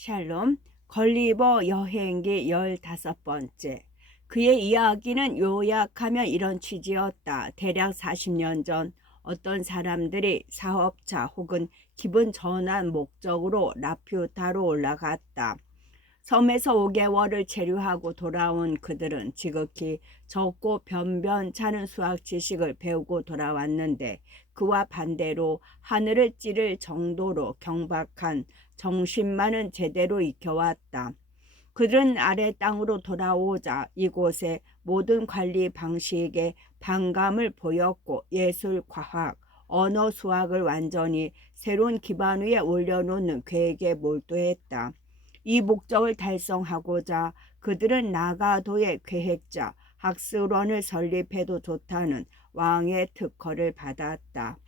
샬롬, 걸리버 여행기 15번째. 그의 이야기는 요약하면 이런 취지였다. 대략 40년 전 어떤 사람들이 사업차 혹은 기분 전환 목적으로 라퓨타로 올라갔다. 섬에서 5개월을 체류하고 돌아온 그들은 지극히 적고 변변찮은 수학 지식을 배우고 돌아왔는데, 그와 반대로 하늘을 찌를 정도로 경박한 정신만은 제대로 익혀왔다. 그들은 아래 땅으로 돌아오자 이곳의 모든 관리 방식에 반감을 보였고, 예술, 과학, 언어, 수학을 완전히 새로운 기반 위에 올려놓는 계획에 몰두했다. 이 목적을 달성하고자 그들은 나가도의 계획자 학술원을 설립해도 좋다는 왕의 특허를 받았다.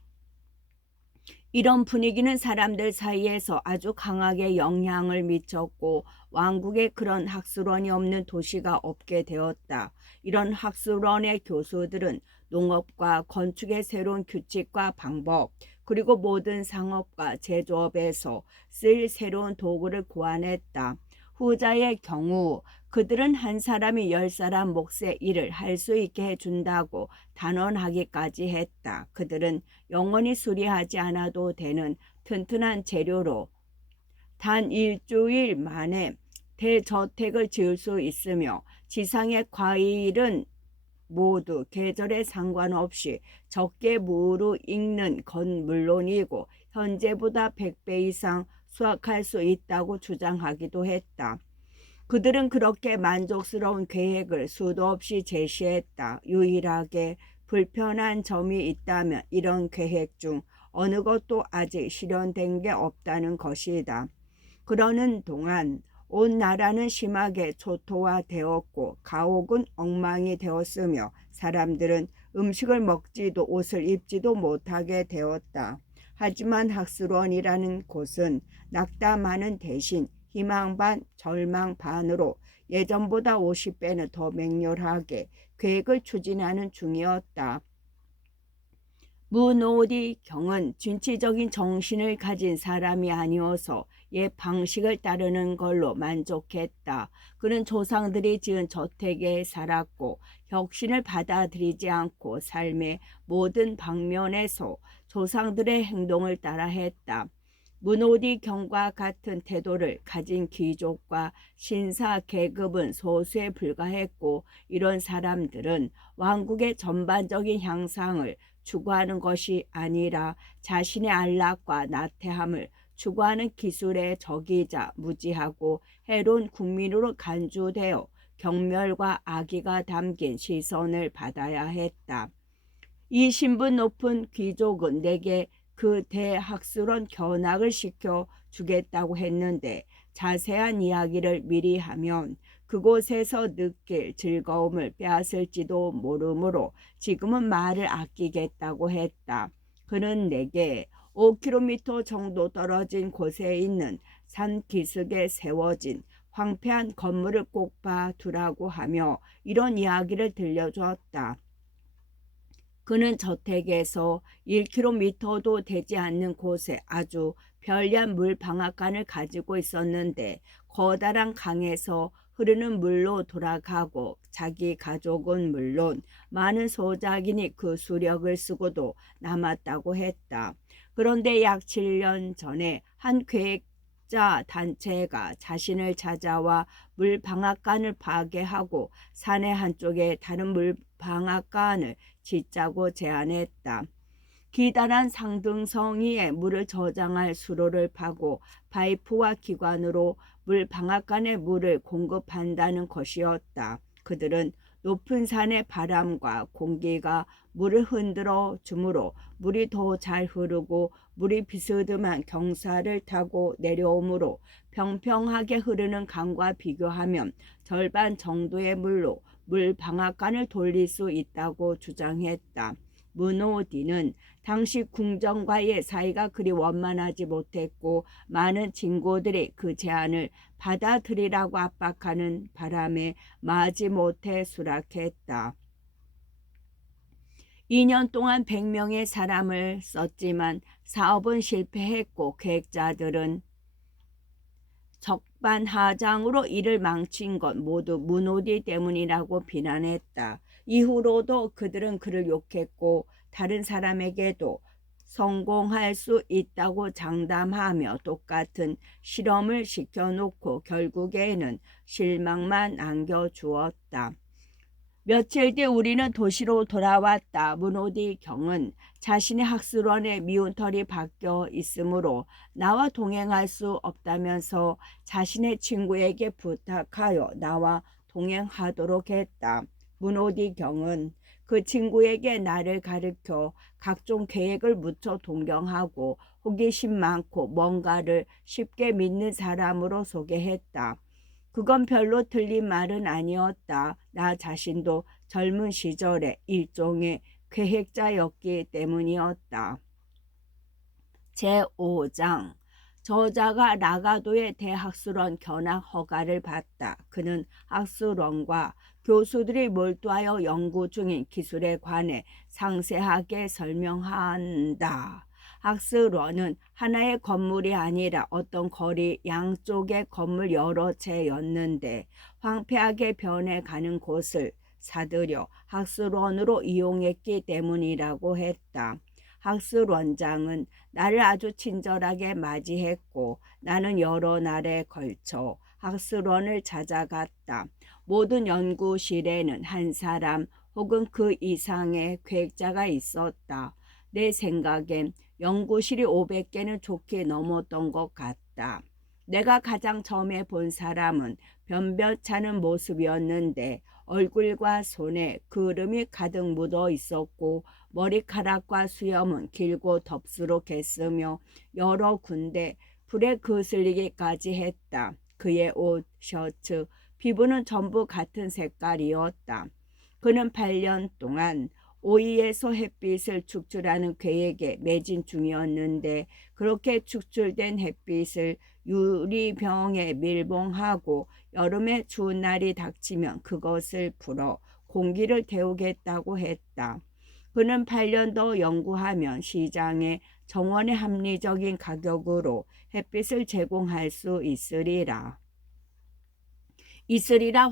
이런 분위기는 사람들 사이에서 아주 강하게 영향을 미쳤고, 왕국에 그런 학술원이 없는 도시가 없게 되었다. 이런 학술원의 교수들은 농업과 건축의 새로운 규칙과 방법, 그리고 모든 상업과 제조업에서 쓸 새로운 도구를 고안했다. 후자의 경우 그들은 한 사람이 10사람 몫의 일을 할 수 있게 해준다고 단언하기까지 했다. 그들은 영원히 수리하지 않아도 되는 튼튼한 재료로 단 일주일 만에 대저택을 지을 수 있으며, 지상의 과일은 모두 계절에 상관없이 적게 무르익는 건 물론이고 현재보다 100배 이상 수확할 수 있다고 주장하기도 했다. 그들은 그렇게 만족스러운 계획을 수도 없이 제시했다. 유일하게 불편한 점이 있다면 이런 계획 중 어느 것도 아직 실현된 게 없다는 것이다. 그러는 동안 온 나라는 심하게 초토화되었고 가옥은 엉망이 되었으며, 사람들은 음식을 먹지도 옷을 입지도 못하게 되었다. 하지만 학술원이라는 곳은 낙담하는 대신 희망 반 절망 반으로 예전보다 50배는 더 맹렬하게 계획을 추진하는 중이었다. 무노디 경은 진취적인 정신을 가진 사람이 아니어서 옛 방식을 따르는 걸로 만족했다. 그는 조상들이 지은 저택에 살았고 혁신을 받아들이지 않고 삶의 모든 방면에서 조상들의 행동을 따라 했다. 무노디 경과 같은 태도를 가진 귀족과 신사 계급은 소수에 불과했고, 이런 사람들은 왕국의 전반적인 향상을 추구하는 것이 아니라 자신의 안락과 나태함을 추구하는 기술의 적이자 무지하고 해로운 국민으로 간주되어 경멸과 악의가 담긴 시선을 받아야 했다. 이 신분 높은 귀족은 내게 그 대학술원 견학을 시켜 주겠다고 했는데, 자세한 이야기를 미리 하면 그곳에서 느낄 즐거움을 빼앗을지도 모르므로 지금은 말을 아끼겠다고 했다. 그는 내게 5km 정도 떨어진 곳에 있는 산 기슭에 세워진 황폐한 건물을 꼭 봐두라고 하며 이런 이야기를 들려주었다. 그는 저택에서 1km도 되지 않는 곳에 아주 편리한 물 방앗간을 가지고 있었는데, 커다란 강에서 흐르는 물로 돌아가고 자기 가족은 물론 많은 소작인이 그 수력을 쓰고도 남았다고 했다. 그런데 약 7년 전에 한 계획자 단체가 자신을 찾아와 물 방앗간을 파괴하고 산의 한쪽에 다른 물 방앗간을 짓자고 제안했다. 기다란 상등성 위에 물을 저장할 수로를 파고 파이프와 기관으로 물 방앗간에 물을 공급한다는 것이었다. 그들은 높은 산의 바람과 공기가 물을 흔들어 주므로 물이 더 잘 흐르고, 물이 비스듬한 경사를 타고 내려오므로 평평하게 흐르는 강과 비교하면 절반 정도의 물로 물 방앗간을 돌릴 수 있다고 주장했다. 무노디는 당시 궁정과의 사이가 그리 원만하지 못했고, 많은 진고들이 그 제안을 받아들이라고 압박하는 바람에 마지못해 수락했다. 2년 동안 100명의 사람을 썼지만 사업은 실패했고, 계획자들은 적반하장으로 일을 망친 건 모두 문호디 때문이라고 비난했다. 이후로도 그들은 그를 욕했고 다른 사람에게도 성공할 수 있다고 장담하며 똑같은 실험을 시켜놓고 결국에는 실망만 안겨주었다. 며칠 뒤 우리는 도시로 돌아왔다. 문호디 경은 자신의 학술원에 미운 털이 박혀 있으므로 나와 동행할 수 없다면서 자신의 친구에게 부탁하여 나와 동행하도록 했다. 문호디 경은 그 친구에게 나를 가르쳐 각종 계획을 무척 동경하고 호기심 많고 뭔가를 쉽게 믿는 사람으로 소개했다. 그건 별로 틀린 말은 아니었다. 나 자신도 젊은 시절에 일종의 계획자였기 때문이었다. 제5장 저자가 라가도의 대학술원 견학 허가를 받다. 그는 학술원과 교수들이 몰두하여 연구 중인 기술에 관해 상세하게 설명한다. 학술원은 하나의 건물이 아니라 어떤 거리 양쪽의 건물 여러 채였는데 황폐하게 변해가는 곳을 사들여 학술원으로 이용했기 때문이라고 했다. 학술원장은 나를 아주 친절하게 맞이했고 나는 여러 날에 걸쳐 학술원을 찾아갔다. 모든 연구실에는 한 사람 혹은 그 이상의 계획자가 있었다. 내 생각엔 연구실이 500개는 좋게 넘었던 것 같다. 내가 가장 처음에 본 사람은 변변찮은 모습이었는데 얼굴과 손에 그름이 가득 묻어 있었고 머리카락과 수염은 길고 덥수룩했으며 여러 군데 불에 그슬리기까지 했다. 그의 옷, 셔츠, 피부는 전부 같은 색깔이었다. 그는 8년 동안 오이에서 햇빛을 축출하는 계획에 매진 중이었는데 그렇게 축출된 햇빛을 유리병에 밀봉하고 여름에 추운 날이 닥치면 그것을 풀어 공기를 데우겠다고 했다. 그는 8년 더 연구하면 시장에 정원의 합리적인 가격으로 햇빛을 제공할 수 있으리라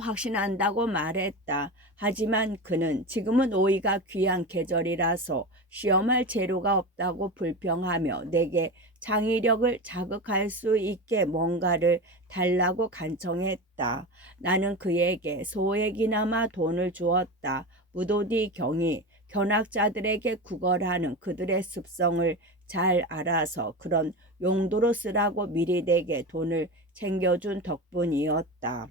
확신한다고 말했다. 하지만 그는 지금은 오이가 귀한 계절이라서 시험할 재료가 없다고 불평하며 내게 창의력을 자극할 수 있게 뭔가를 달라고 간청했다. 나는 그에게 소액이나마 돈을 주었다. 무도디 경이 견학자들에게 구걸하는 그들의 습성을 잘 알아서 그런 용도로 쓰라고 미리 내게 돈을 챙겨준 덕분이었다.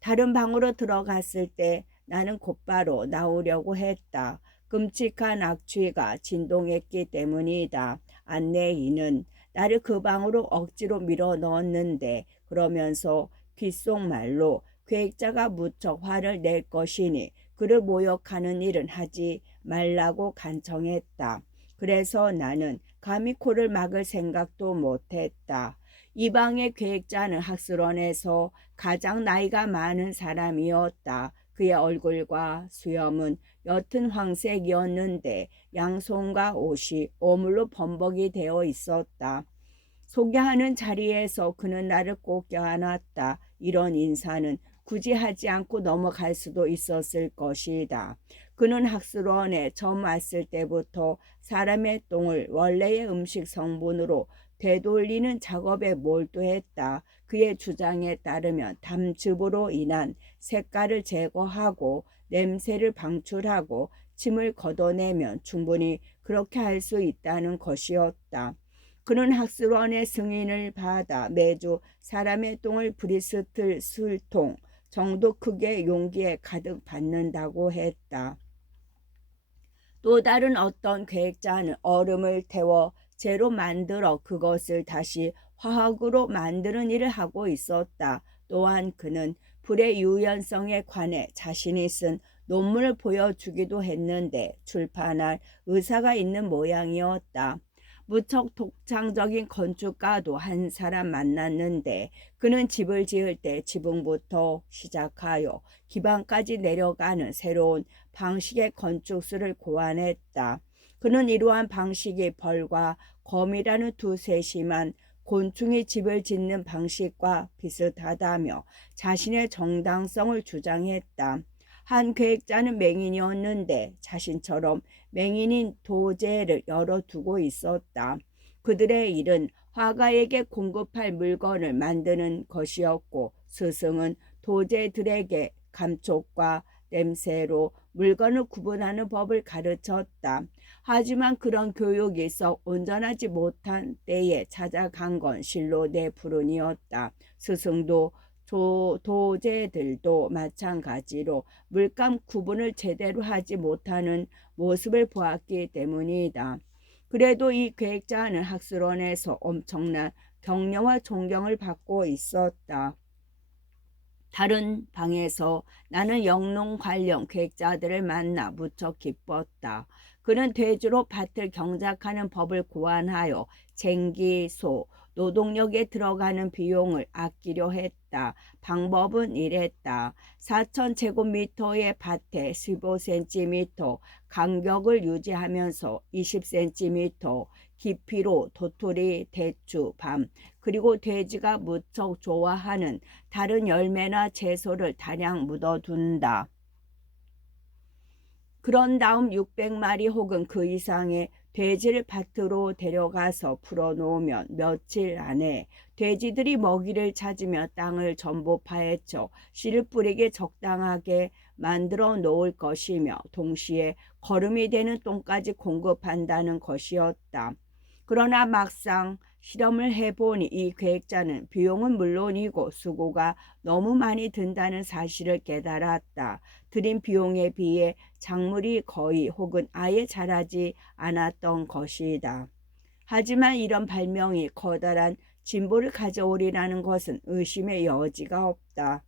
다른 방으로 들어갔을 때 나는 곧바로 나오려고 했다. 끔찍한 악취가 진동했기 때문이다. 안내인은 나를 그 방으로 억지로 밀어 넣었는데 그러면서 귓속말로 계획자가 무척 화를 낼 것이니 그를 모욕하는 일은 하지 말라고 간청했다. 그래서 나는 감히 코를 막을 생각도 못했다. 이 방의 계획자는 학술원에서 가장 나이가 많은 사람이었다. 그의 얼굴과 수염은 옅은 황색이었는데 양손과 옷이 오물로 범벅이 되어 있었다. 소개하는 자리에서 그는 나를 꼭 껴안았다. 이런 인사는 굳이 하지 않고 넘어갈 수도 있었을 것이다. 그는 학술원에 처음 왔을 때부터 사람의 똥을 원래의 음식 성분으로 되돌리는 작업에 몰두했다. 그의 주장에 따르면 담즙으로 인한 색깔을 제거하고 냄새를 방출하고 침을 걷어내면 충분히 그렇게 할 수 있다는 것이었다. 그는 학술원의 승인을 받아 매주 사람의 똥을 브리스틀 술통 정도 크기의 용기에 가득 받는다고 했다. 또 다른 어떤 계획자는 얼음을 태워 재로 만들어 그것을 다시 화학으로 만드는 일을 하고 있었다. 또한 그는 불의 유연성에 관해 자신이 쓴 논문을 보여주기도 했는데 출판할 의사가 있는 모양이었다. 무척 독창적인 건축가도 한 사람 만났는데 그는 집을 지을 때 지붕부터 시작하여 기반까지 내려가는 새로운 방식의 건축술을 고안했다. 그는 이러한 방식이 벌과 검이라는 두 세심한 곤충이 집을 짓는 방식과 비슷하다며 자신의 정당성을 주장했다. 한 계획자는 맹인이었는데 자신처럼 맹인인 도제를 열어두고 있었다. 그들의 일은 화가에게 공급할 물건을 만드는 것이었고 스승은 도제들에게 감촉과 냄새로 물건을 구분하는 법을 가르쳤다. 하지만 그런 교육이 썩 온전하지 못한 때에 찾아간 건 실로 내 불운이었다. 스승도 도제들도 마찬가지로 물감 구분을 제대로 하지 못하는 모습을 보았기 때문이다. 그래도 이 계획자는 학술원에서 엄청난 격려와 존경을 받고 있었다. 다른 방에서 나는 영농 관련 계획자들을 만나 무척 기뻤다. 그는 대주로 밭을 경작하는 법을 고안하여 쟁기소, 노동력에 들어가는 비용을 아끼려 했다. 방법은 이랬다. 4,000제곱미터의 밭에 15cm 간격을 유지하면서 20cm 깊이로 도토리, 대추, 밤, 그리고 돼지가 무척 좋아하는 다른 열매나 채소를 다량 묻어둔다. 그런 다음 600마리 혹은 그 이상의 돼지를 밭으로 데려가서 풀어놓으면 며칠 안에 돼지들이 먹이를 찾으며 땅을 전부 파헤쳐 씨를 뿌리게 적당하게 만들어 놓을 것이며 동시에 거름이 되는 똥까지 공급한다는 것이었다. 그러나 막상 실험을 해보니 이 계획자는 비용은 물론이고 수고가 너무 많이 든다는 사실을 깨달았다. 들인 비용에 비해 작물이 거의 혹은 아예 자라지 않았던 것이다. 하지만 이런 발명이 커다란 진보를 가져오리라는 것은 의심의 여지가 없다.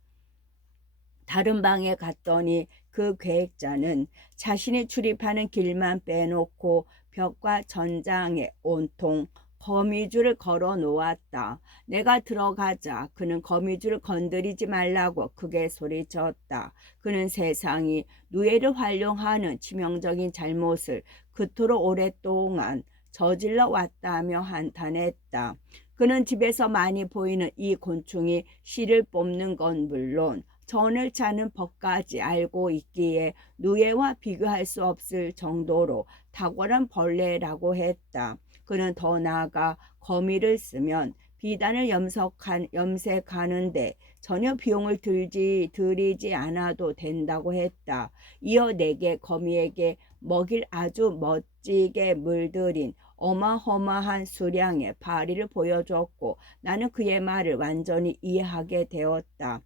다른 방에 갔더니 그 계획자는 자신이 출입하는 길만 빼놓고 벽과 전장에 온통 거미줄을 걸어 놓았다. 내가 들어가자 그는 거미줄을 건드리지 말라고 크게 소리쳤다. 그는 세상이 누에를 활용하는 치명적인 잘못을 그토록 오랫동안 저질러 왔다며 한탄했다. 그는 집에서 많이 보이는 이 곤충이 씨를 뽑는 건 물론 전을 짜는 법까지 알고 있기에 누에와 비교할 수 없을 정도로 탁월한 벌레라고 했다. 그는 더 나아가 거미를 쓰면 비단을 염색하는데 전혀 비용을 들이지 않아도 된다고 했다. 이어 내게 거미에게 먹일 아주 멋지게 물들인 어마어마한 수량의 파리를 보여줬고 나는 그의 말을 완전히 이해하게 되었다.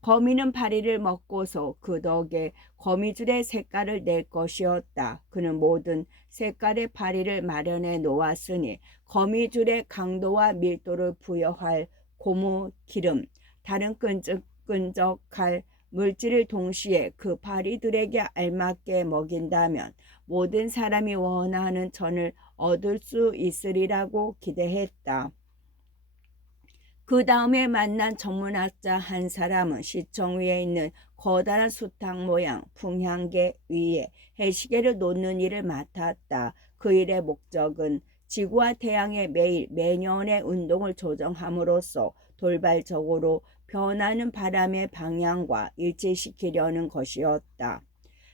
거미는 파리를 먹고서 그 덕에 거미줄의 색깔을 낼 것이었다. 그는 모든 색깔의 파리를 마련해 놓았으니 거미줄의 강도와 밀도를 부여할 고무, 기름, 다른 끈적끈적할 물질을 동시에 그 파리들에게 알맞게 먹인다면 모든 사람이 원하는 전을 얻을 수 있으리라고 기대했다. 그 다음에 만난 전문학자 한 사람은 시청 위에 있는 커다란 수탉 모양 풍향계 위에 해시계를 놓는 일을 맡았다. 그 일의 목적은 지구와 태양의 매년의 운동을 조정함으로써 돌발적으로 변하는 바람의 방향과 일치시키려는 것이었다.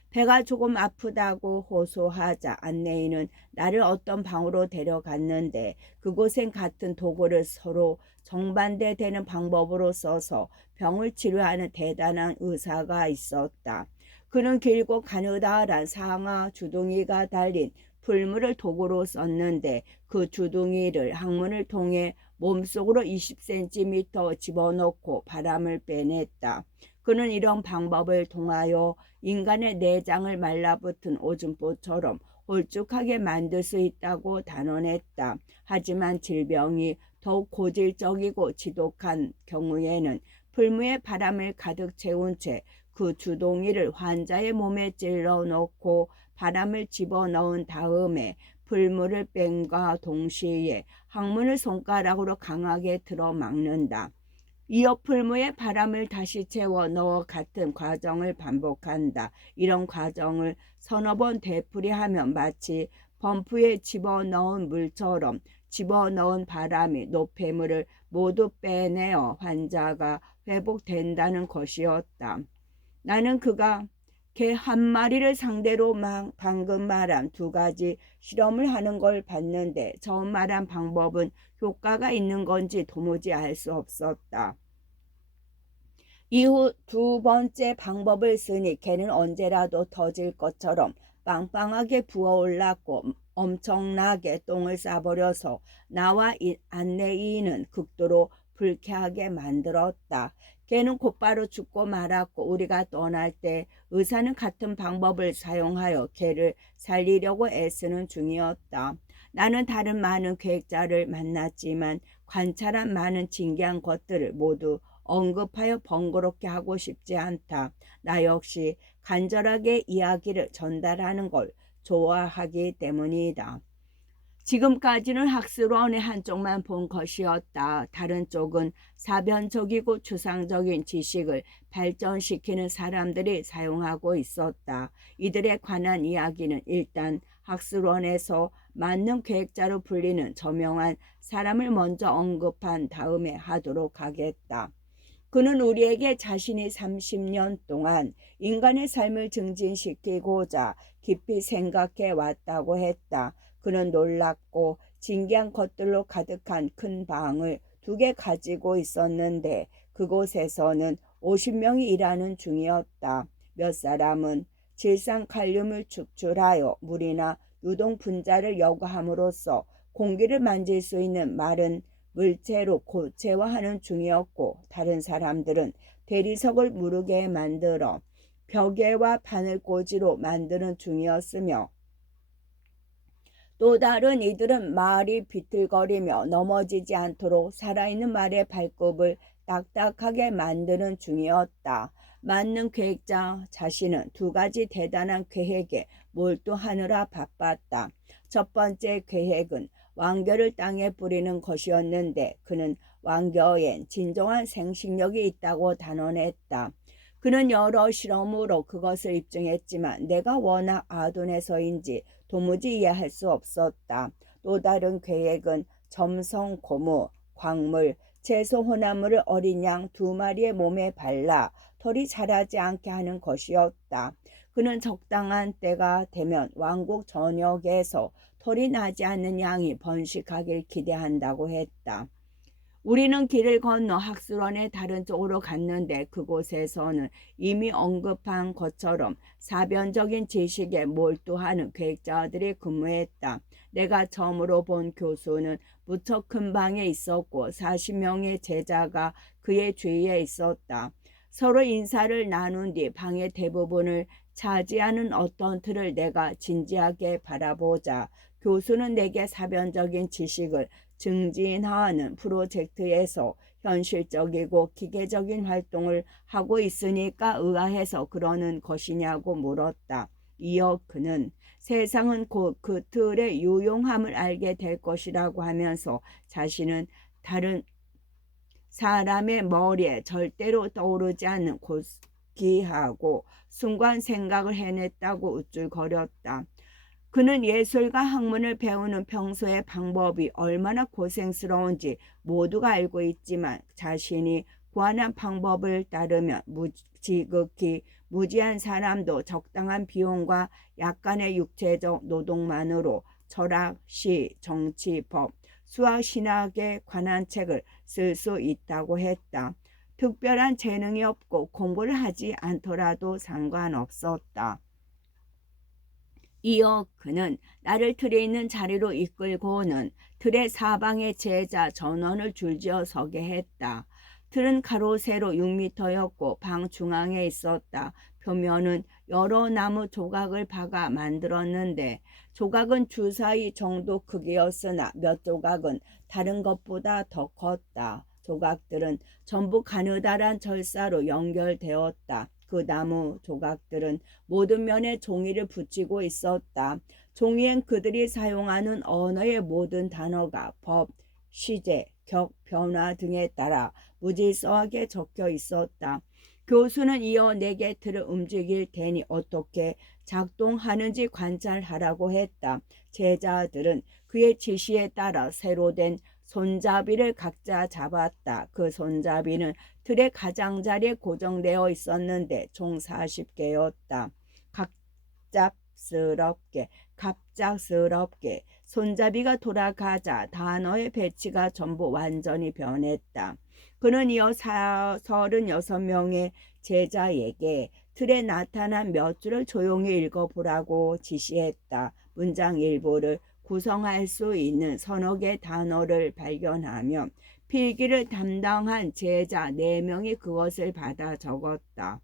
배가 조금 아프다고 호소하자 안내인은 나를 어떤 방으로 데려갔는데 그곳엔 같은 도구를 서로 정반대되는 방법으로 써서 병을 치료하는 대단한 의사가 있었다. 그는 길고 가느다란 상하 주둥이가 달린 풀무를 도구로 썼는데 그 주둥이를 항문을 통해 몸속으로 20cm 집어넣고 바람을 빼냈다. 그는 이런 방법을 통하여 인간의 내장을 말라붙은 오줌포처럼 홀쭉하게 만들 수 있다고 단언했다. 하지만 질병이 더욱 고질적이고 지독한 경우에는 풀무에 바람을 가득 채운 채 그 주둥이를 환자의 몸에 찔러 넣고 바람을 집어넣은 다음에 풀무를 뺀과 동시에 항문을 손가락으로 강하게 들어 막는다. 이어 풀무에 바람을 다시 채워 넣어 같은 과정을 반복한다. 이런 과정을 서너 번 되풀이하면 마치 펌프에 집어넣은 물처럼 집어넣은 바람이 노폐물을 모두 빼내어 환자가 회복된다는 것이었다. 나는 그가 개 한 마리를 상대로 방금 말한 두 가지 실험을 하는 걸 봤는데 처음 말한 방법은 효과가 있는 건지 도무지 알 수 없었다. 이후 두 번째 방법을 쓰니 개는 언제라도 터질 것처럼 빵빵하게 부어올랐고 엄청나게 똥을 싸버려서 나와 안내인은 극도로 불쾌하게 만들었다. 개는 곧바로 죽고 말았고 우리가 떠날 때 의사는 같은 방법을 사용하여 개를 살리려고 애쓰는 중이었다. 나는 다른 많은 계획자를 만났지만 관찰한 많은 진기한 것들을 모두 언급하여 번거롭게 하고 싶지 않다. 나 역시 간절하게 이야기를 전달하는 걸 좋아하기 때문이다. 지금까지는 학술원의 한쪽만 본 것이었다. 다른 쪽은 사변적이고 추상적인 지식을 발전시키는 사람들이 사용하고 있었다. 이들에 관한 이야기는 일단 학술원에서 만능 계획자로 불리는 저명한 사람을 먼저 언급한 다음에 하도록 하겠다. 그는 우리에게 자신이 30년 동안 인간의 삶을 증진시키고자 깊이 생각해 왔다고 했다. 그는 놀랍고 진기한 것들로 가득한 큰 방을 2개 가지고 있었는데 그곳에서는 50명이 일하는 중이었다. 몇 사람은 질산칼륨을 축출하여 물이나 유동 분자를 여과함으로써 공기를 만질 수 있는 마른 물체로 고체화하는 중이었고 다른 사람들은 대리석을 무르게 만들어 벽에와 바늘꽂이로 만드는 중이었으며 또 다른 이들은 말이 비틀거리며 넘어지지 않도록 살아있는 말의 발굽을 딱딱하게 만드는 중이었다. 만능 계획자 자신은 2가지 대단한 계획에 몰두하느라 바빴다. 첫 번째 계획은 왕겨를 땅에 뿌리는 것이었는데 그는 왕겨엔 진정한 생식력이 있다고 단언했다. 그는 여러 실험으로 그것을 입증했지만 내가 워낙 아둔해서인지 도무지 이해할 수 없었다. 또 다른 계획은 점성 고무, 광물, 채소 혼합물을 어린 양 2마리의 몸에 발라 털이 자라지 않게 하는 것이었다. 그는 적당한 때가 되면 왕국 전역에서 털이 나지 않는 양이 번식하길 기대한다고 했다. 우리는 길을 건너 학술원의 다른 쪽으로 갔는데 그곳에서는 이미 언급한 것처럼 사변적인 지식에 몰두하는 계획자들이 근무했다. 내가 처음으로 본 교수는 무척 큰 방에 있었고 40명의 제자가 그의 주위에 있었다. 서로 인사를 나눈 뒤 방의 대부분을 차지하는 어떤 틀을 내가 진지하게 바라보자 교수는 내게 사변적인 지식을 증진하는 프로젝트에서 현실적이고 기계적인 활동을 하고 있으니까 의아해서 그러는 것이냐고 물었다. 이어 그는 세상은 곧 그 틀의 유용함을 알게 될 것이라고 하면서 자신은 다른 사람의 머리에 절대로 떠오르지 않는 고귀하고 순간 생각을 해냈다고 우쭐거렸다. 그는 예술과 학문을 배우는 평소의 방법이 얼마나 고생스러운지 모두가 알고 있지만 자신이 구하는 방법을 따르면 지극히 무지한 사람도 적당한 비용과 약간의 육체적 노동만으로 철학, 시, 정치, 법, 수학, 신학에 관한 책을 쓸 수 있다고 했다. 특별한 재능이 없고 공부를 하지 않더라도 상관없었다. 이어 그는 나를 틀에 있는 자리로 이끌고는 틀의 사방에 제자 전원을 줄지어 서게 했다. 틀은 가로 세로 6m였고 방 중앙에 있었다. 표면은 여러 나무 조각을 박아 만들었는데 조각은 주사위 정도 크기였으나 몇 조각은 다른 것보다 더 컸다. 조각들은 전부 가느다란 절사로 연결되었다. 그 나무 조각들은 모든 면에 종이를 붙이고 있었다. 종이엔 그들이 사용하는 언어의 모든 단어가 법, 시제, 격, 변화 등에 따라 무질서하게 적혀 있었다. 교수는 이어 내게 틀을 움직일 테니 어떻게 작동하는지 관찰하라고 했다. 제자들은 그의 지시에 따라 새로 된 손잡이를 각자 잡았다. 그 손잡이는 틀의 가장자리에 고정되어 있었는데 총 40개였다. 갑작스럽게 손잡이가 돌아가자 단어의 배치가 전부 완전히 변했다. 그는 이어 36명의 제자에게 틀에 나타난 몇 줄을 조용히 읽어보라고 지시했다. 문장 일부를 구성할 수 있는 서너 개 단어를 발견하며 필기를 담당한 제자 4명이 그것을 받아 적었다.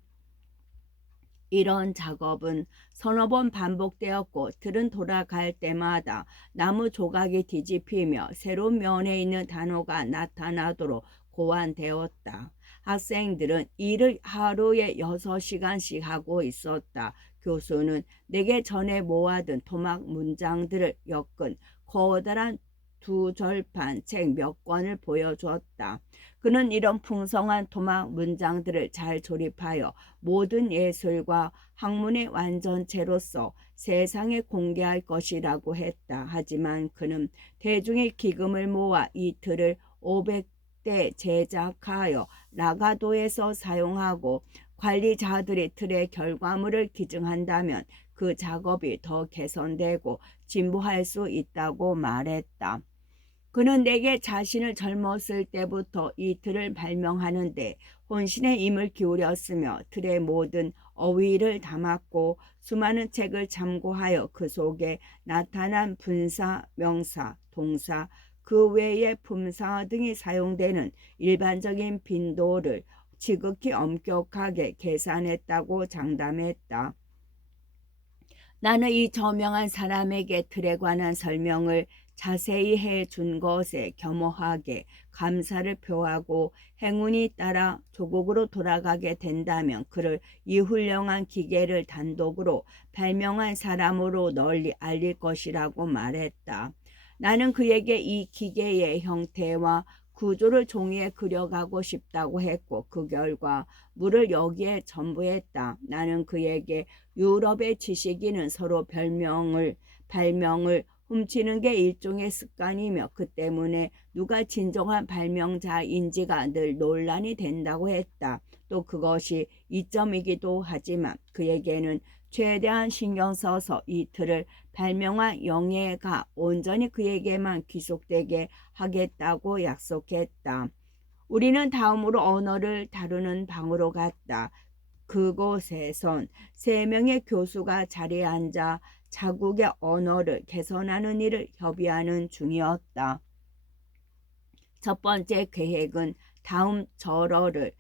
이런 작업은 서너 번 반복되었고 틀은 돌아갈 때마다 나무 조각이 뒤집히며 새로운 면에 있는 단어가 나타나도록 고안되었다. 학생들은 일을 하루에 6시간씩 하고 있었다. 교수는 내게 전에 모아둔 토막 문장들을 엮은 커다란 2절판 책 몇 권을 보여주었다. 그는 이런 풍성한 토막 문장들을 잘 조립하여 모든 예술과 학문의 완전체로서 세상에 공개할 것이라고 했다. 하지만 그는 대중의 기금을 모아 이 틀을 500대 제작하여 라가도에서 사용하고 관리자들이 틀의 결과물을 기증한다면 그 작업이 더 개선되고 진보할 수 있다고 말했다. 그는 내게 자신을 젊었을 때부터 이 틀을 발명하는데 혼신의 힘을 기울였으며 틀의 모든 어휘를 담았고 수많은 책을 참고하여 그 속에 나타난 분사, 명사, 동사, 그 외의 품사 등이 사용되는 일반적인 빈도를 지극히 엄격하게 계산했다고 장담했다. 나는 이 저명한 사람에게 틀에 관한 설명을 자세히 해준 것에 겸허하게 감사를 표하고 행운이 따라 조국으로 돌아가게 된다면 그를 이 훌륭한 기계를 단독으로 발명한 사람으로 널리 알릴 것이라고 말했다. 나는 그에게 이 기계의 형태와 구조를 종이에 그려가고 싶다고 했고 그 결과 물을 여기에 첨부했다. 나는 그에게 유럽의 지식인은 서로 발명을 훔치는 게 일종의 습관이며 그 때문에 누가 진정한 발명자인지가 늘 논란이 된다고 했다. 또 그것이 이점이기도 하지만 그에게는 최대한 신경 써서 이 틀을 발명한 영예가 온전히 그에게만 귀속되게 하겠다고 약속했다. 우리는 다음으로 언어를 다루는 방으로 갔다. 그곳에선 3명의 교수가 자리에 앉아 자국의 언어를 개선하는 일을 협의하는 중이었다. 첫 번째 계획은 다음 절어를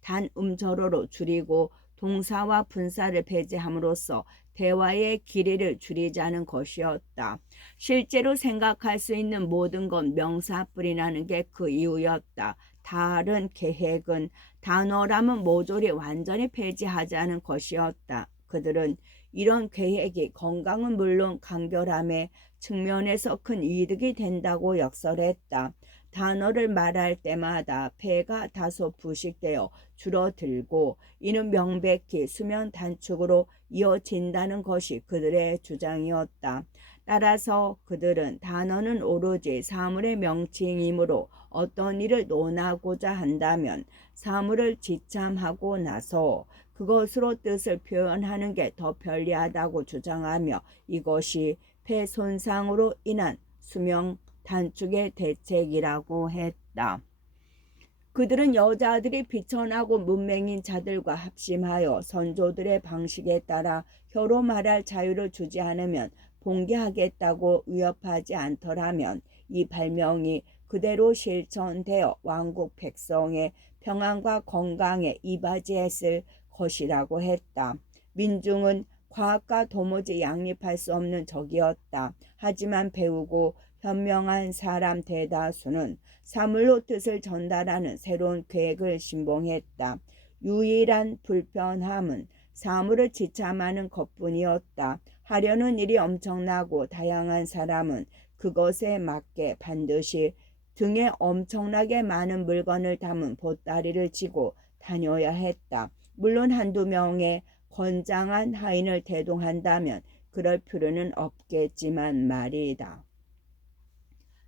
단음절어로 줄이고 동사와 분사를 배제함으로써 대화의 길이를 줄이자는 것이었다. 실제로 생각할 수 있는 모든 건 명사뿐이라는 게 그 이유였다. 다른 계획은 단어라면 모조리 완전히 폐지하자는 것이었다. 그들은 이런 계획이 건강은 물론 간결함의 측면에서 큰 이득이 된다고 역설했다. 단어를 말할 때마다 폐가 다소 부식되어 줄어들고 이는 명백히 수면 단축으로 이어진다는 것이 그들의 주장이었다. 따라서 그들은 단어는 오로지 사물의 명칭이므로 어떤 일을 논하고자 한다면 사물을 지참하고 나서 그것으로 뜻을 표현하는 게 더 편리하다고 주장하며 이것이 폐 손상으로 인한 수명 단축의 대책이라고 했다. 그들은 여자들이 비천하고 문맹인 자들과 합심하여 선조들의 방식에 따라 혀로 말할 자유를 주지 않으면 봉기하겠다고 위협하지 않더라면 이 발명이 그대로 실천되어 왕국 백성의 평안과 건강에 이바지했을 것이라고 했다. 민중은 과학과 도무지 양립할 수 없는 적이었다. 하지만 배우고 현명한 사람 대다수는 사물로 뜻을 전달하는 새로운 계획을 신봉했다. 유일한 불편함은 사물을 지참하는 것뿐이었다. 하려는 일이 엄청나고 다양한 사람은 그것에 맞게 반드시 등에 엄청나게 많은 물건을 담은 보따리를 지고 다녀야 했다. 물론 한두 명의 건장한 하인을 대동한다면 그럴 필요는 없겠지만 말이다.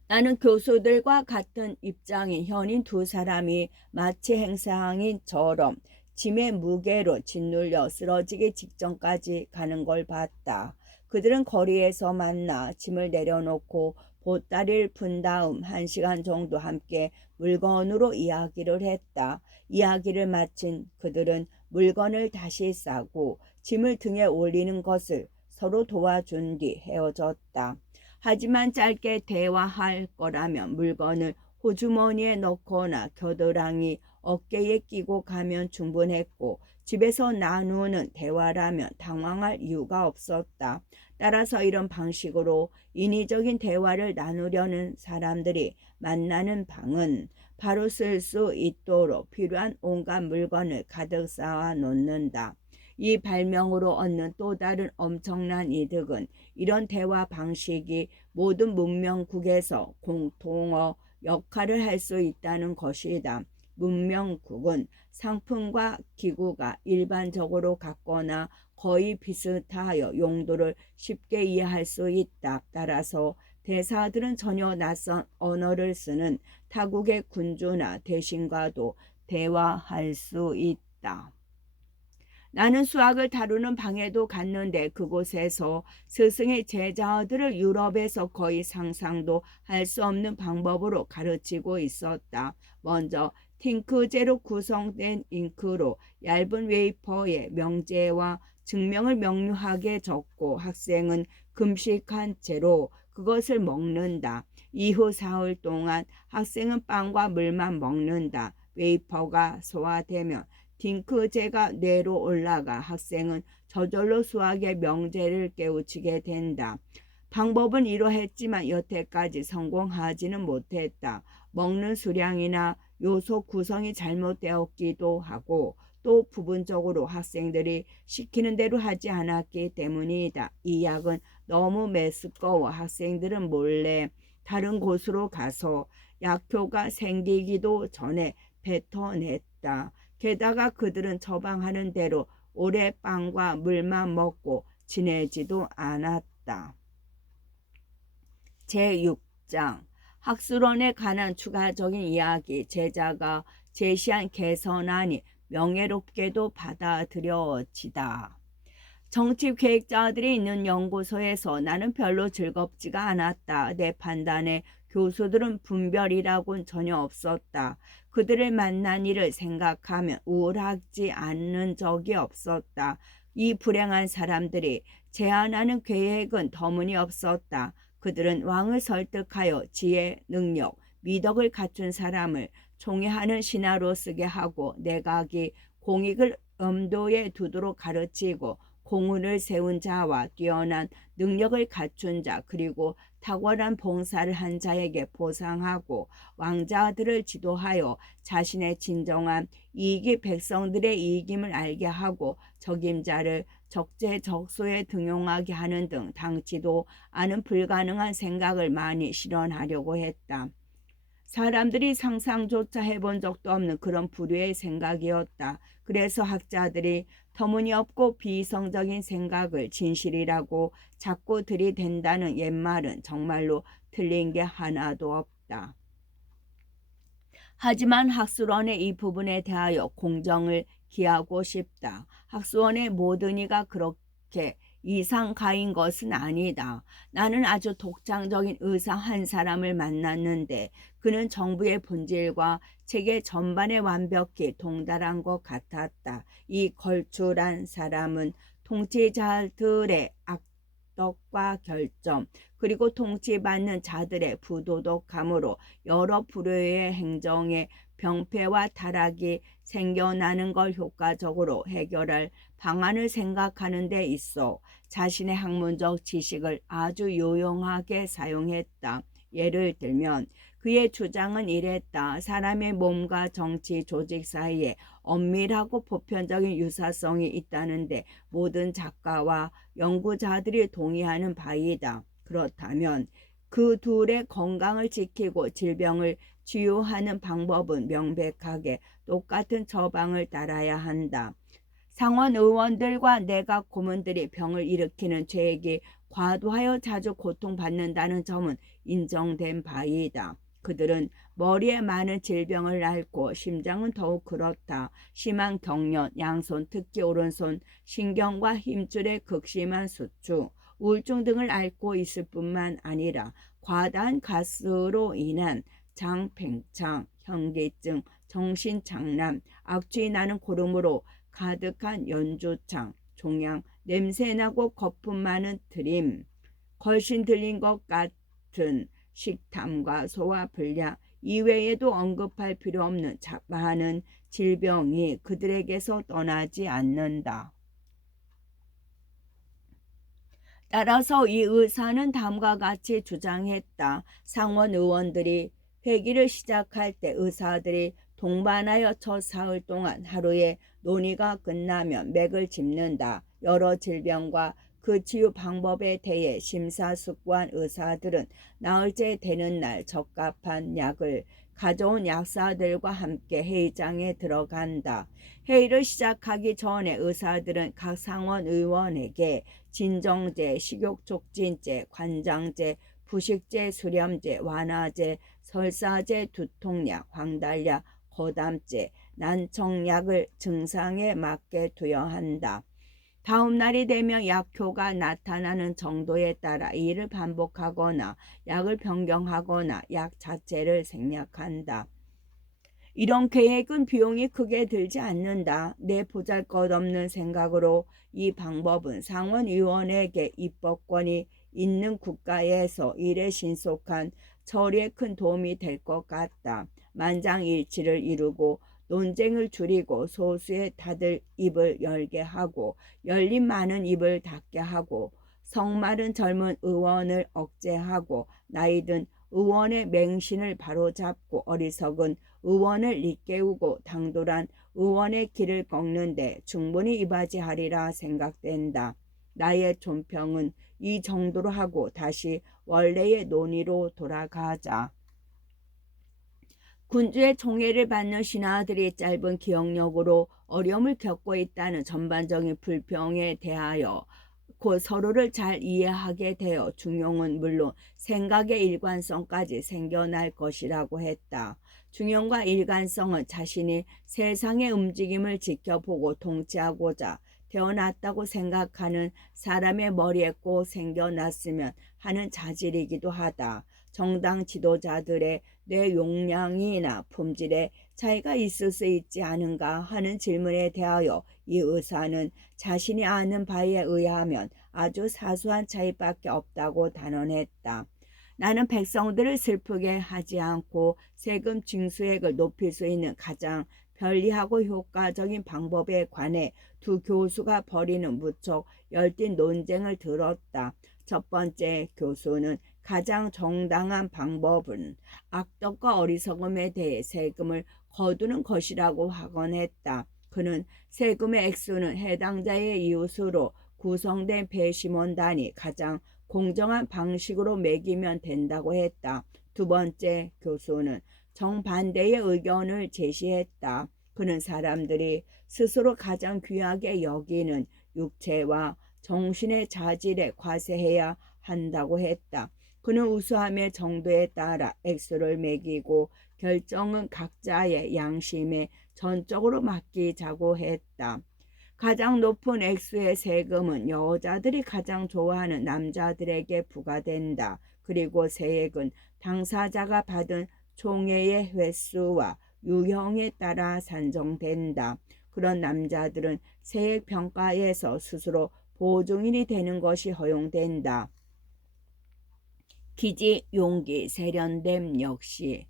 나는 교수들과 같은 입장인 현인 두 사람이 마치 행상인처럼 짐의 무게로 짓눌려 쓰러지기 직전까지 가는 걸 봤다. 그들은 거리에서 만나 짐을 내려놓고 보따리를 푼 다음 1시간 정도 함께 물건으로 이야기를 했다. 이야기를 마친 그들은 물건을 다시 싸고 짐을 등에 올리는 것을 서로 도와준 뒤 헤어졌다. 하지만 짧게 대화할 거라면 물건을 호주머니에 넣거나 겨드랑이 어깨에 끼고 가면 충분했고, 집에서 나누는 대화라면 당황할 이유가 없었다. 따라서 이런 방식으로 인위적인 대화를 나누려는 사람들이 만나는 방은 바로 쓸 수 있도록 필요한 온갖 물건을 가득 쌓아 놓는다. 이 발명으로 얻는 또 다른 엄청난 이득은 이런 대화 방식이 모든 문명국에서 공통어 역할을 할 수 있다는 것이다. 문명국은 상품과 기구가 일반적으로 같거나 거의 비슷하여 용도를 쉽게 이해할 수 있다. 따라서 대사들은 전혀 낯선 언어를 쓰는 타국의 군주나 대신과도 대화할 수 있다. 나는 수학을 다루는 방에도 갔는데 그곳에서 스승의 제자들을 유럽에서 거의 상상도 할 수 없는 방법으로 가르치고 있었다. 먼저 팅크제로 구성된 잉크로 얇은 웨이퍼에 명제와 증명을 명료하게 적고 학생은 금식한 채로 그것을 먹는다. 이후 사흘 동안 학생은 빵과 물만 먹는다. 웨이퍼가 소화되면 딩크제가 뇌로 올라가 학생은 저절로 수학의 명제를 깨우치게 된다. 방법은 이러했지만 여태까지 성공하지는 못했다. 먹는 수량이나 요소 구성이 잘못되었기도 하고 또 부분적으로 학생들이 시키는 대로 하지 않았기 때문이다. 이 약은 너무 메스꺼워 학생들은 몰래 다른 곳으로 가서 약효가 생기기도 전에 뱉어냈다. 게다가 그들은 처방하는 대로 오래 빵과 물만 먹고 지내지도 않았다. 제6장 학술원에 관한 추가적인 이야기. 제자가 제시한 개선안이 명예롭게도 받아들여지다. 정치계획자들이 있는 연구소에서 나는 별로 즐겁지가 않았다. 내 판단에 교수들은 분별이라고는 전혀 없었다. 그들을 만난 일을 생각하면 우울하지 않는 적이 없었다. 이 불행한 사람들이 제안하는 계획은 터무니없었다. 그들은 왕을 설득하여 지혜, 능력, 미덕을 갖춘 사람을 총애하는 신하로 쓰게 하고 내각이 공익을 엄도에 두도록 가르치고 공훈을 세운 자와 뛰어난 능력을 갖춘 자 그리고 탁월한 봉사를 한 자에게 보상하고 왕자들을 지도하여 자신의 진정한 이익이 백성들의 이익임을 알게 하고 적임자를 적재적소에 등용하게 하는 등 당치도 않은 불가능한 생각을 많이 실현하려고 했다. 사람들이 상상조차 해본 적도 없는 그런 부류의 생각이었다. 그래서 학자들이 터무니없고 비이성적인 생각을 진실이라고 자꾸 들이댄다는 옛말은 정말로 틀린 게 하나도 없다. 하지만 학술원의 이 부분에 대하여 공정을 기하고 싶다. 학술원의 모든 이가 그렇게 이상가인 것은 아니다. 나는 아주 독창적인 의사 한 사람을 만났는데 그는 정부의 본질과 체계 전반에 완벽히 동달한 것 같았다. 이 걸출한 사람은 통치자들의 악덕과 결점 그리고 통치받는 자들의 부도덕함으로 여러 부류의 행정의 병폐와 타락이 생겨나는 걸 효과적으로 해결할 방안을 생각하는 데 있어 자신의 학문적 지식을 아주 요용하게 사용했다. 예를 들면 그의 주장은 이랬다. 사람의 몸과 정치 조직 사이에 엄밀하고 보편적인 유사성이 있다는데 모든 작가와 연구자들이 동의하는 바이다. 그렇다면 그 둘의 건강을 지키고 질병을 치유하는 방법은 명백하게 똑같은 처방을 따라야 한다. 상원 의원들과 내각 고문들이 병을 일으키는 죄액이 과도하여 자주 고통받는다는 점은 인정된 바이다. 그들은 머리에 많은 질병을 앓고 심장은 더욱 그렇다. 심한 경련, 양손, 특히 오른손, 신경과 힘줄의 극심한 수축, 우울증 등을 앓고 있을 뿐만 아니라 과다한 가스로 인한 장 팽창, 현기증, 정신장남, 악취 나는 고름으로 가득한 연주창, 종양, 냄새나고 거품 많은 트림, 걸신 들린 것 같은 식탐과 소화불량 이외에도 언급할 필요 없는 많은 질병이 그들에게서 떠나지 않는다. 따라서 이 의사는 다음과 같이 주장했다. 상원 의원들이 회기를 시작할 때 의사들이 동반하여 첫 사흘 동안 하루에 논의가 끝나면 맥을 짚는다. 여러 질병과 그 치유 방법에 대해 심사숙고한 의사들은 나흘째 되는 날 적합한 약을 가져온 약사들과 함께 회의장에 들어간다. 회의를 시작하기 전에 의사들은 각 상원 의원에게 진정제, 식욕촉진제, 관장제, 부식제, 수렴제, 완화제, 설사제, 두통약, 황달약, 고담제, 난청약을 증상에 맞게 투여한다. 다음 날이 되면 약효가 나타나는 정도에 따라 이를 반복하거나 약을 변경하거나 약 자체를 생략한다. 이런 계획은 비용이 크게 들지 않는다. 내 보잘것없는 생각으로 이 방법은 상원의원에게 입법권이 있는 국가에서 일에 신속한 처리에 큰 도움이 될 것 같다. 만장일치를 이루고 논쟁을 줄이고 소수의 다들 입을 열게 하고 열린 많은 입을 닫게 하고 성마른 젊은 의원을 억제하고 나이든 의원의 맹신을 바로잡고 어리석은 의원을 일깨우고 당돌한 의원의 길을 꺾는데 충분히 이바지하리라 생각된다. 나의 존평은 이 정도로 하고 다시 원래의 논의로 돌아가자. 군주의 총애를 받는 신하들이 짧은 기억력으로 어려움을 겪고 있다는 전반적인 불평에 대하여 곧 서로를 잘 이해하게 되어 중용은 물론 생각의 일관성까지 생겨날 것이라고 했다. 중용과 일관성은 자신이 세상의 움직임을 지켜보고 통치하고자 태어났다고 생각하는 사람의 머리에 꼭 생겨났으면 하는 자질이기도 하다. 정당 지도자들의 뇌 용량이나 품질에 차이가 있을 수 있지 않은가 하는 질문에 대하여 이 의사는 자신이 아는 바에 의하면 아주 사소한 차이밖에 없다고 단언했다. 나는 백성들을 슬프게 하지 않고 세금 징수액을 높일 수 있는 가장 편리하고 효과적인 방법에 관해 두 교수가 벌이는 무척 열띤 논쟁을 들었다. 첫 번째 교수는 가장 정당한 방법은 악덕과 어리석음에 대해 세금을 거두는 것이라고 확언했다. 그는 세금의 액수는 해당자의 이웃으로 구성된 배심원단이 가장 공정한 방식으로 매기면 된다고 했다. 두 번째 교수는 정반대의 의견을 제시했다. 그는 사람들이 스스로 가장 귀하게 여기는 육체와 정신의 자질에 과세해야 한다고 했다. 그는 우수함의 정도에 따라 액수를 매기고 결정은 각자의 양심에 전적으로 맡기자고 했다. 가장 높은 액수의 세금은 여자들이 가장 좋아하는 남자들에게 부과된다. 그리고 세액은 당사자가 받은 총애의 횟수와 유형에 따라 산정된다. 그런 남자들은 세액 평가에서 스스로 보증인이 되는 것이 허용된다. 기지, 용기, 세련됨 역시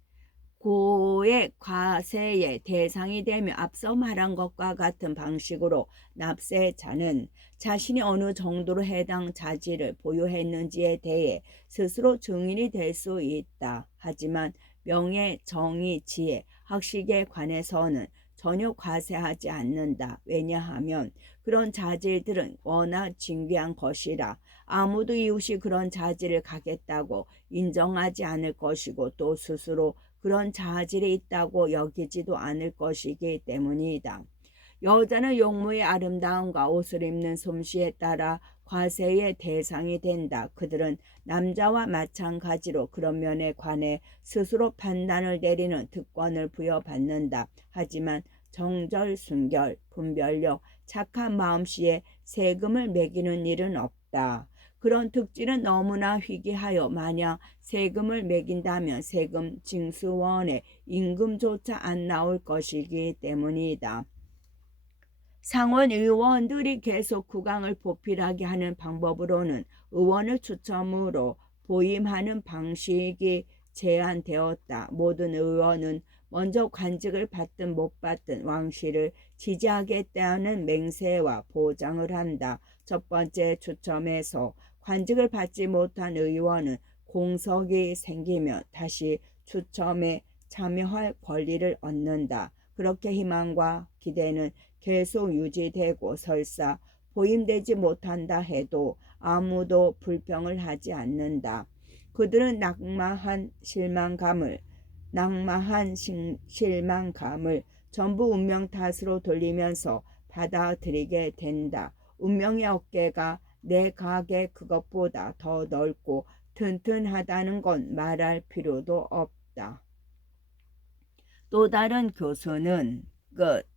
고의 과세의 대상이 되며 앞서 말한 것과 같은 방식으로 납세자는 자신이 어느 정도로 해당 자질을 보유했는지에 대해 스스로 증인이 될 수 있다. 하지만 명예, 정의, 지혜, 학식에 관해서는 전혀 과세하지 않는다. 왜냐하면 그런 자질들은 워낙 진귀한 것이라 아무도 이웃이 그런 자질을 갖겠다고 인정하지 않을 것이고 또 스스로 그런 자질이 있다고 여기지도 않을 것이기 때문이다. 여자는 용모의 아름다움과 옷을 입는 솜씨에 따라 과세의 대상이 된다. 그들은 남자와 마찬가지로 그런 면에 관해 스스로 판단을 내리는 특권을 부여받는다. 하지만 정절, 순결, 분별력, 착한 마음씨에 세금을 매기는 일은 없다. 그런 특질은 너무나 희귀하여 만약 세금을 매긴다면 세금 징수원에 임금조차 안 나올 것이기 때문이다. 상원 의원들이 계속 국왕을 보필하게 하는 방법으로는 의원을 추첨으로 보임하는 방식이 제안되었다. 모든 의원은 먼저 관직을 받든 못 받든 왕실을 지지하겠다는 맹세와 보장을 한다. 첫 번째 추첨에서 관직을 받지 못한 의원은 공석이 생기면 다시 추첨에 참여할 권리를 얻는다. 그렇게 희망과 기대는 계속 유지되고 설사 보임되지 못한다 해도 아무도 불평을 하지 않는다. 그들은 낙마한 실망감을 전부 운명 탓으로 돌리면서 받아들이게 된다. 운명의 어깨가 내 가게 그것보다 더 넓고 튼튼하다는 건 말할 필요도 없다. 또 다른 교수는 끝.